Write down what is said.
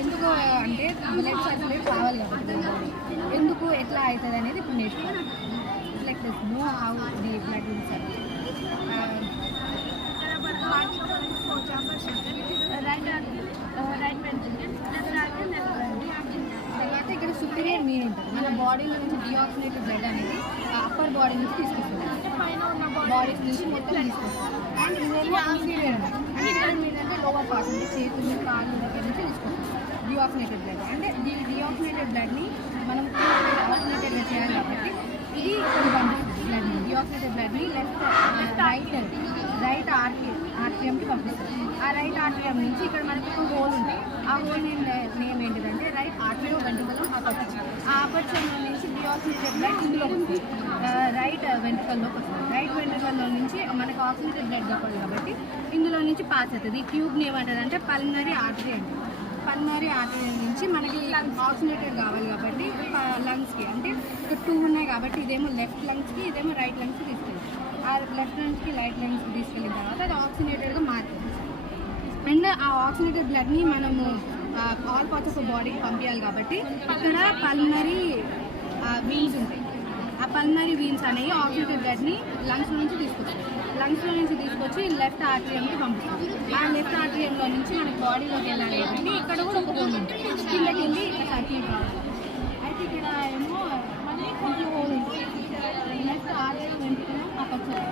ఎందుకు అంటే blood circulate కావాలి కాబట్టి ఎందుకు ఎట్లా అవుతుంది అనేది ఇప్పుడు నేర్చుకోవాలి. Like this know how the blood will circulate. తర్వాత ఇక్కడ సుపీరియర్ మీన్ ఉంటుంది. మన బాడీలో నుంచి డిఆక్సినేటెడ్ బ్లడ్ అనేది అప్పర్ బాడీ నుంచి తీసుకొస్తుంది, బాడీస్ నుంచి మొత్తం తీసుకొస్తుంది. అండ్ ఇదేమో ఇన్ఫీరియర్ ఉంటుంది. అంటే ఇక్కడ ఏంటంటే లోవర్ పార్ట్ నుంచి చేతులు కాళ్ళు దగ్గర నుంచి తీసుకొస్తుంది డిఆక్సినేటెడ్ బ్లడ్. అంటే డిఆక్సినేటెడ్ బ్లడ్ని మనం ఆక్సినేటెడ్గా చేయాలి కాబట్టి ఇది పంపిస్తుంది బ్లడ్ని. డిఆక్సినేటెడ్ బ్లడ్ని రైట్ ఆర్టీఎంకి పంపిస్తుంది. ఆ రైట్ ఆర్టీఎం నుంచి ఇక్కడ మనకి ఒక హోల్ ఉంటాయి. ఆ హోల్ నేమ్ ఏంటిదంటే రైట్ ఆర్టీఓ వెంట్రుకలో అపర్చర్. ఆ అపర్చర్లో నుంచి డిఆక్సినేటెడ్ బ్లడ్ ఇందులోకి వస్తుంది, రైట్ వెంట్రుకల్లోకి వస్తుంది. రైట్ వెంట్రుకల్లో నుంచి మనకు ఆక్సినేటెడ్ బ్లడ్ కావాలి కాబట్టి ఇందులో నుంచి పాస్ అవుతుంది. ఈ ట్యూబ్ని ఏమంటారంటే పల్మనరీ ఆర్టరీ అంటారు. పల్మనరీ ఆర్టరీ నుంచి మనకి ఆక్సినేటెడ్ కావాలి కాబట్టి లంగ్స్కి, అంటే ఇక్కడ 2 ఉన్నాయి కాబట్టి ఇదేమో లెఫ్ట్ లంగ్స్కి, ఇదేమో రైట్ లంగ్స్కి తీసుకెళ్ళాలి. ఆ లెఫ్ట్ లంగ్స్కి రైట్ లంగ్స్కి తీసుకెళ్ళిన తర్వాత అది ఆక్సినేటెడ్గా మారుతుంది. అండ్ ఆ ఆక్సినేటెడ్ బ్లడ్ని మనము ఆల్ పార్ట్స్ ఆఫ్ బాడీకి పంపించాలి కాబట్టి ఇక్కడ పల్మనరీ వీన్స్ ఉంటాయి. ఆ పల్మనరీ వీన్స్ అనేవి ఆక్సినేటెడ్ బ్లడ్ని లంగ్స్లో నుంచి తీసుకొచ్చాయి. లంగ్స్లో నుంచి తీసుకొచ్చి లెఫ్ట్ ఆర్టీఎంకి పంపిస్తుంది. ఆ లెఫ్ట్ ఆర్టీఎంలో నుంచి మనకి బాడీలోకి వెళ్ళాలి కాబట్టి ఇక్కడ కూడా ఒక హోల్ ఉంటుంది. కిందకి వెళ్ళి సర్క్యూట్ రావాలి. అయితే ఇక్కడ ఏమో హోల్ ఉంటుంది. లెఫ్ట్ ఆర్టీఎం వెంటనే అపర్చర్